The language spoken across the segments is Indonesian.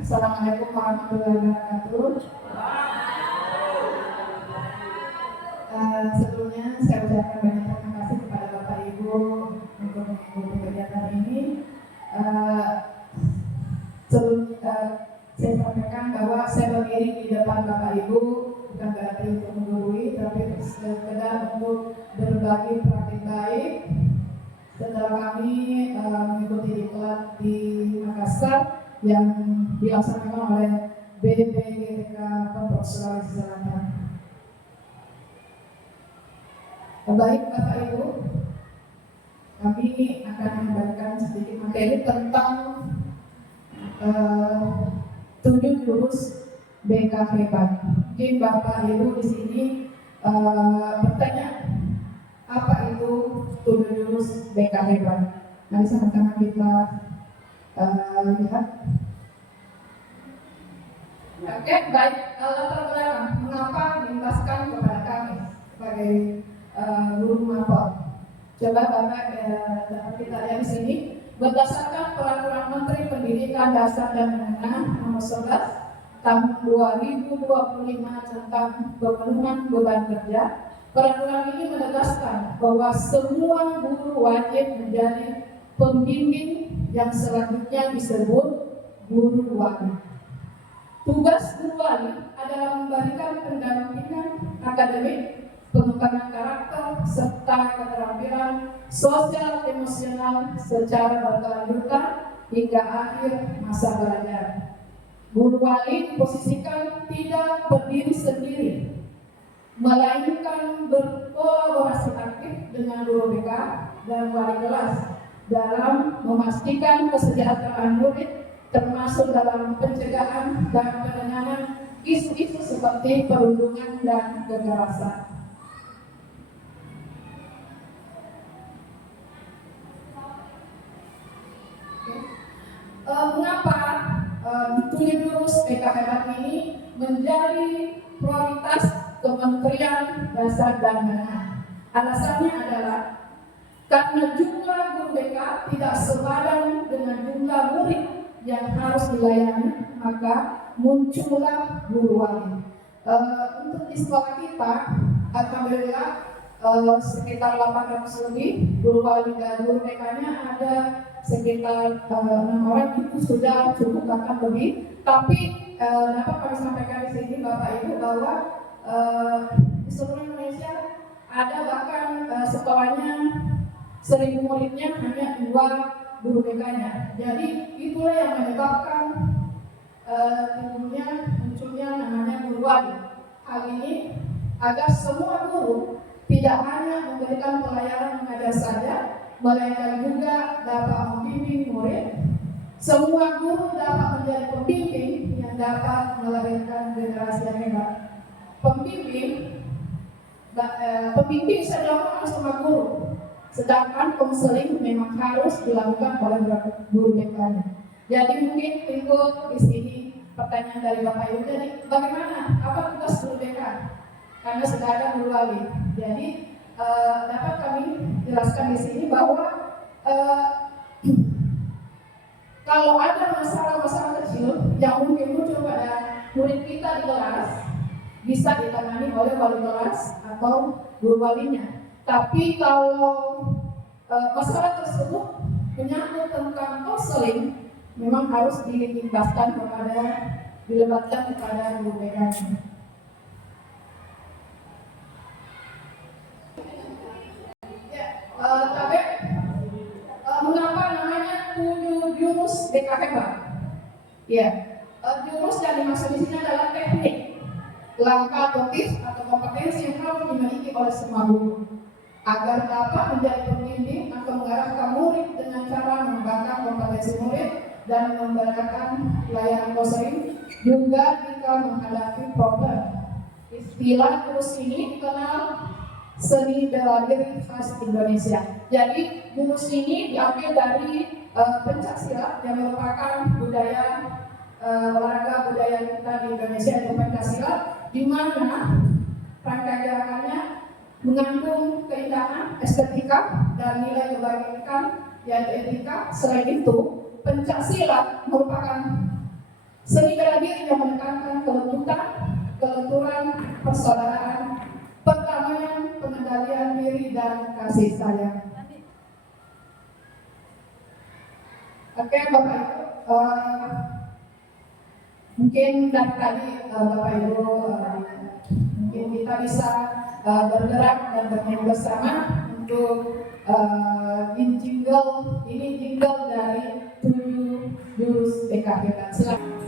Assalamualaikum warahmatullahi wabarakatuh. Sebelumnya saya ucapkan banyak terima kasih kepada Bapak Ibu untuk mengikuti kegiatan ini. Sebelumnya saya sampaikan bahwa saya berdiri di depan Bapak Ibu bukan berarti untuk menggurui, tapi sekedar untuk berbagi praktik baik setelah kami mengikuti diklat di Makassar yang dilaksanakan oleh BPGTK Pemprov Sulawesi Selatan. Baik Bapak Ibu, kami akan membagikan sedikit materi tentang 7 jurus BK hebat. Mungkin Bapak Ibu di sini bertanya, apa itu 7 jurus BK hebat? Mari sama-sama kita lihat. Oke, baik. Latar belakang mengapa diimbaskan kepada kami sebagai guru mapel. Coba Bapak dapat kita lihat di sini. Berdasarkan Peraturan Menteri Pendidikan Dasar dan Menengah Nomor 11 Tahun 2025 tentang pemenuhan beban kerja, peraturan ini menegaskan bahwa semua guru wajib menjadi pembimbing yang selanjutnya disebut guru wali. Tugas guru wali adalah memberikan pendampingan akademik, pengembangan karakter, serta keterampilan sosial emosional secara berkelanjutan hingga akhir masa belajar. Guru wali diposisikan tidak berdiri sendiri, melainkan berkolaborasi aktif dengan guru BK dan wali kelas dalam memastikan kesejahteraan murid, termasuk dalam pencegahan dan penanganan isu-isu seperti perundungan dan kekerasan. Mengapa 7 jurus BK hebat ini menjadi prioritas Kementerian Dasar dan Menengah? Alasannya adalah karena jumlah guru BK tidak sepadan dengan jumlah murid yang harus dilayani, maka muncullah guru wali. Untuk di sekolah kita, alhamdulillah sekitar 800 lebih guru wali dan guru BK-nya ada sekitar 6 orang, itu sudah cukup bahkan lebih. Tapi dapat kami sampaikan di sini Bapak Ibu bahwa di seluruh Indonesia ada bahkan sekolahnya 1000 muridnya hanya 2 guru BK-nya. Jadi itulah yang menyebabkan munculnya namanya guru wali. Hal ini agar semua guru tidak hanya memberikan pelayanan mengajar saja, melainkan juga dapat membimbing murid. Semua guru dapat menjadi pembimbing yang dapat melahirkan generasi yang hebat. Pembimbing saja sama guru, sedangkan konseling memang harus dilakukan oleh guru BK-nya. Jadi mungkin ikut di sini pertanyaan dari Bapak Ibu, jadi bagaimana? Apa tugas guru BK? Karena sudah ada guru wali. Jadi dapat kami jelaskan di sini bahwa kalau ada masalah-masalah kecil yang mungkin muncul pada murid kita di kelas, bisa ditangani oleh wali kelas atau guru walinya. Tapi kalau masalah tersebut menyangkut tentang konseling, memang harus dilibatkan kepada guru BK. Tapi mengapa namanya 7 jurus BK hebat? Ya, jurus yang dimaksud di sini adalah teknik, langkah atau tips atau kompetensi yang harus dimiliki oleh semua guru agar dapat menjadi pembimbing atau mengarahkan murid dengan cara mengembangkan kompetensi murid dan memberikan pelayanan konseling juga jika menghadapi problem. Istilah jurus ini dikenal seni bela diri khas Indonesia. Jadi jurus ini diambil dari pencak silat yang merupakan budaya olahraga budaya kita di Indonesia, yaitu pencak silat, di mana rangkaian gerakannya mengandung keindahan, estetika, dan nilai kebaikan yaitu etika. Selain itu, pencak silat merupakan Seni bela diri yang menekankan kelembutan, kelenturan, persaudaraan, perdamaian, pengendalian diri, dan kasih sayang. Oke, Bapak Ibu, mungkin dari tadi Bapak Ibu mungkin kita bisa bergerak dan bernyanyi bersama untuk ini jingle dari 7 Jurus PKK. Silakan.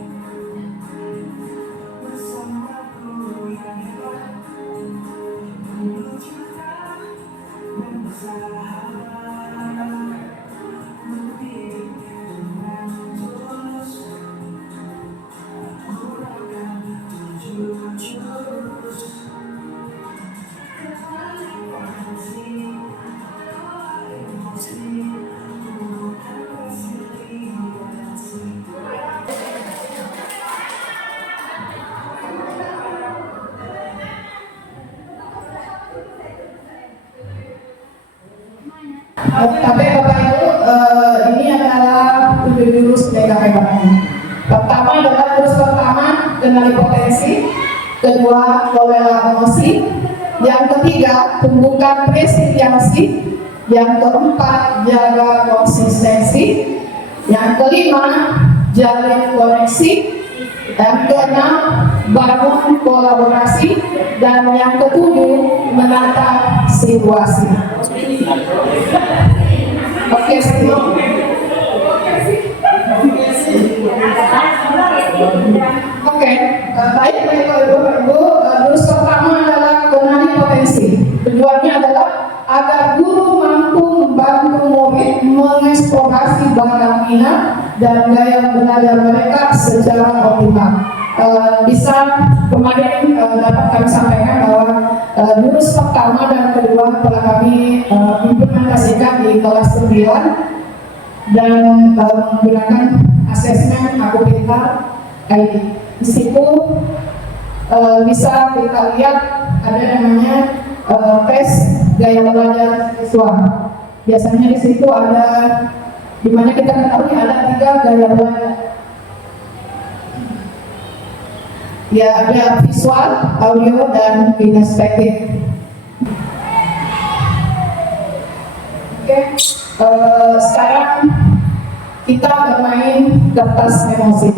Tapi Bapak Ibu, ini adalah 7 jurus PKK. Pertama adalah jurus pertama, kenali potensi. Kedua, kelola emosi. Yang ketiga, tumbuhkan resiliensi. Yang keempat, jaga konsistensi. Yang kelima, jalin koneksi. Yang keenam, bangun kolaborasi. Dan yang ketujuh, menata situasi. Oke, baik Bapak Ibu. Jurus pertama adalah kenali potensi. Tujuannya adalah agar guru mampu membantu murid mengeksplorasi bakat minat dan gaya belajar mereka secara optimal. Bisa kemarin dapat kami sampaikan bahwa jurus pertama dan kedua telah kami implementasikan di kelas 9 dan menggunakan asesmen Aku Pintar ID. Di situ bisa kita lihat ada namanya tes gaya belajar siswa. Biasanya di situ ada, dimana kita ketahui ada 3 gaya belajar. Ya, ada visual, audio, dan kinestetik. Oke, sekarang kita bermain kertas emosi.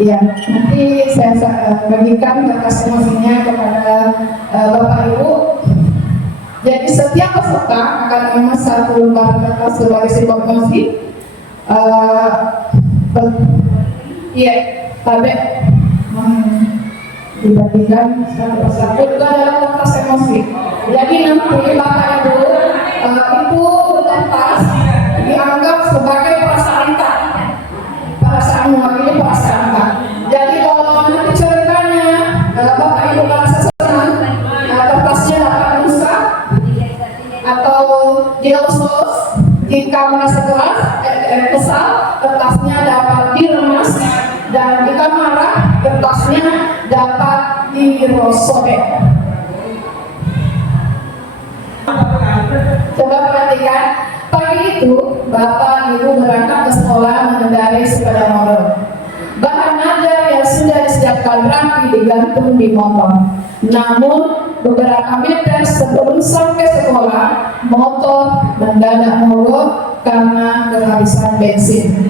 Ya, nanti saya bagikan kertas emosinya kepada Bapak Ibu. Jadi setiap peserta akan memegang 1 lembar kertas sebagai simbol emosi. Iya, tablet dibagikan satu persatu. Itu adalah kertas emosi. Jadi nanti Bapak Ibu itu kertas dianggap sebagai prasangka, perasaan mewakili prasangka. Jadi kalau nanti ceritanya Bapak Ibu merasa senang, kertasnya dapat rusak atau dielus-elus. Jika merasa kesal, kertasnya dapat diremas, dan jika marah, kertasnya dapat dirosobek. Coba perhatikan, pagi itu Bapak Ibu berangkat ke sekolah mengendarai sepeda motor. Bahan ajar yang sudah disiapkan rapi digantung di motor. Namun beberapa meter sebelum sampai sekolah, motor mendadak mogok karena kehabisan bensin.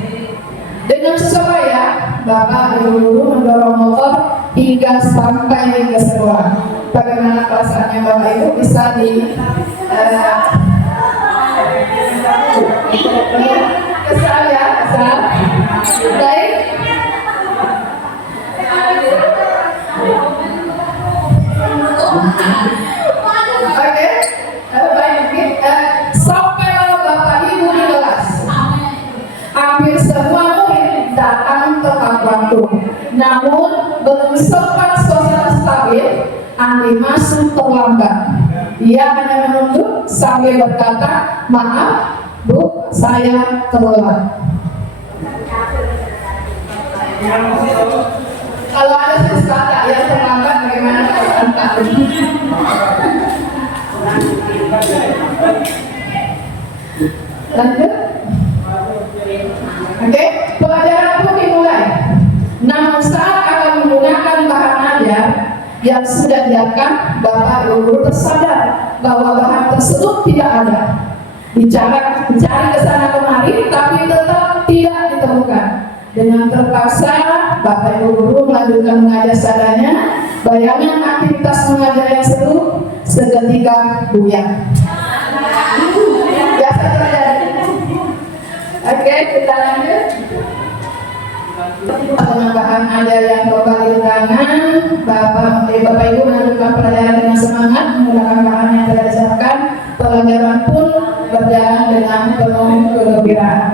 Dengan susah payah, Bapak Ibu guru mendorong motor hingga sampai ke sekolah. Bagaimana perasaannya Bapak Ibu? Bisa di kesal ya, kesal. Baik. Oke, baik. Sampailah Bapak Ibu di kelas. Hampir semua murid datang tepat waktu. Namun belum sempat suasana stabil, Andi masuk terlambat. Ia hanya menunduk sambil berkata, "Maaf, Bu, saya telat." Kalau ada sesuatu yang terlambat, bagaimana perasaan takut? Lanjut. Oke, pelajaran pun dimulai. dipastikan Bapak Ibu guru tersadar bahwa bahan tersebut tidak ada. Dicari ke sana kemari, tapi tetap tidak ditemukan. Dengan terpaksa, Bapak Ibu guru melanjutkan mengajar seadanya. Bayangan aktivitas mengajar yang seru seketika buyar. Biasa terjadi. Oke, kita lanjut. Penambahan ajar yang berkelindangan, Bapak Ibu melanjutkan pelajaran dengan semangat menggunakan bahan yang telah disiapkan. Pelajaran pun berjalan dengan penuh kegembiraan.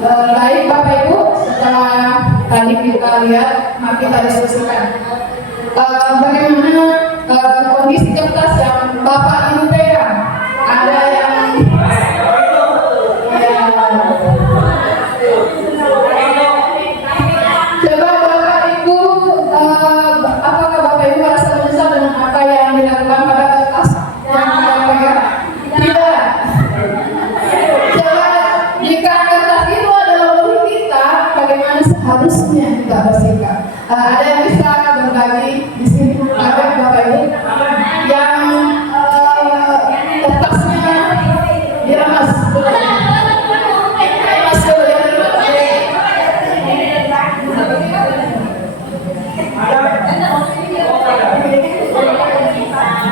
Baik Bapak Ibu, setelah tadi kita lihat, mari kita diskusikan bagaimana kondisi kertas yang Bapak Ibu pegang. Ada yang coba Bapak Ibu, apakah Bapak Ibu merasa menyesal dengan apa yang dilakukan pada kertas yang Bapak pegang? Tidak. Coba jika kertas itu adalah milik kita, bagaimana seharusnya kita bersikap? Ada yang bisa berbagi di sini? Ada Bapak Ibu yang kertasnya diremas?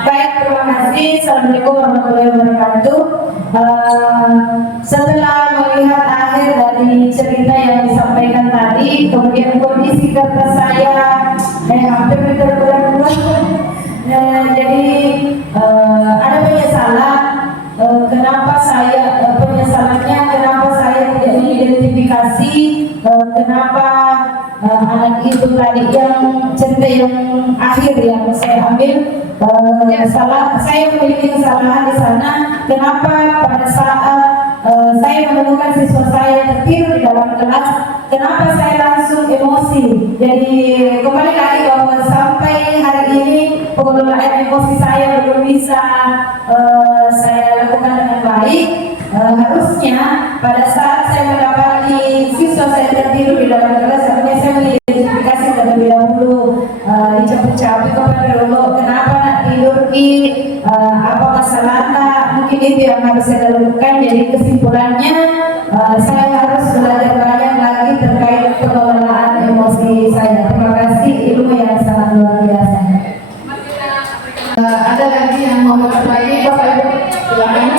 Baik, terima kasih. Assalamualaikum warahmatullahi wabarakatuh. Setelah melihat akhir dari cerita yang disampaikan tadi, kemudian kondisi kertas saya hampir terbelah-belah. Jadi ada penyesalan. Kenapa saya penyesalannya? Kenapa saya tidak mengidentifikasi? Kenapa anak itu tadi yang cerita yang akhir yang saya ambil saya memiliki kesalahan di sana. Kenapa pada saat saya menemukan siswa saya tertidur di dalam kelas, kenapa saya langsung emosi? Jadi kembali lagi bahwa sampai hari ini pengelolaan emosi saya belum bisa saya lakukan dengan baik. Harusnya pada saat saya mendapati siswa saya tertidur di dalam kelas, harusnya saya mengidentifikasi terlebih dahulu, dicabut-cabut kepada dulu, kenapa nak tidur apa masalahnya, mungkin itu yang harus saya lakukan. Jadi kesimpulannya saya harus belajar banyak lagi terkait pengelolaan emosi saya. Terima kasih, ilmu yang sangat luar biasa. Ada lagi yang mau berbagi, Bapak Ibu? Silakan.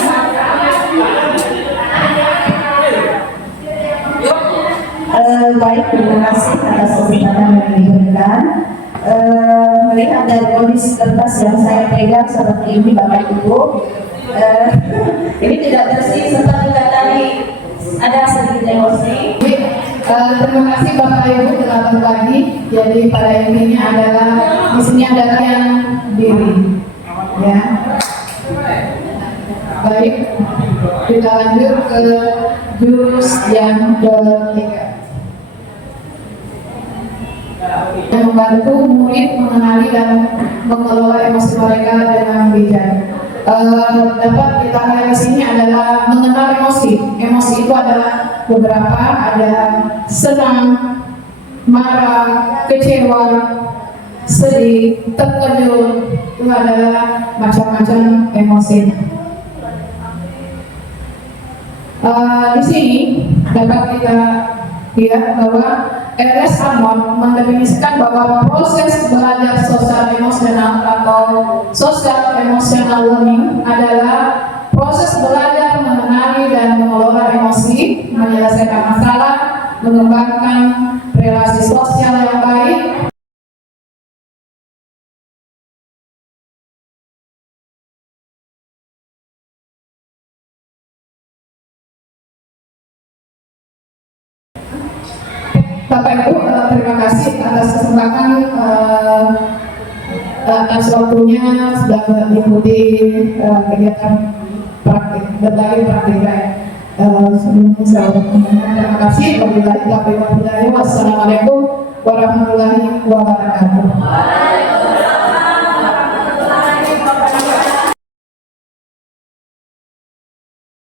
Baik, terima kasih atas kesempatan yang diberikan. Melihat dari kondisi kertas yang saya pegang seperti ini, Bapak Ibu, ini tidak bersih seperti tadi, ada sedikit emosi. Terima kasih Bapak Ibu telah berbagi. Jadi pada intinya adalah di sini ada yang diri, ya. Baik, kita lanjut ke jurus yang ketiga. Yang membantu murid mengenali dan mengelola emosi mereka dengan bijak. Dapat kita lihat di sini adalah mengenal emosi. Emosi itu adalah beberapa, ada senang, marah, kecewa, sedih, terkejut. Itu adalah macam-macam emosi. Di sini dapat kita lihat bahwa Ernest Hammond mendefinisikan bahwa proses belajar sosial emosional atau social emotional learning adalah proses belajar mengenali dan mengelola emosi, menyelesaikan masalah, mengembangkan relasi sosial yang baik, Bapak Ibu, terima kasih atas kesempatan, atas waktunya sudah mengikuti kegiatan praktik, berbagai praktik baik. Sebelumnya saya terima kasih. Wassalamualaikum warahmatullahi wabarakatuh.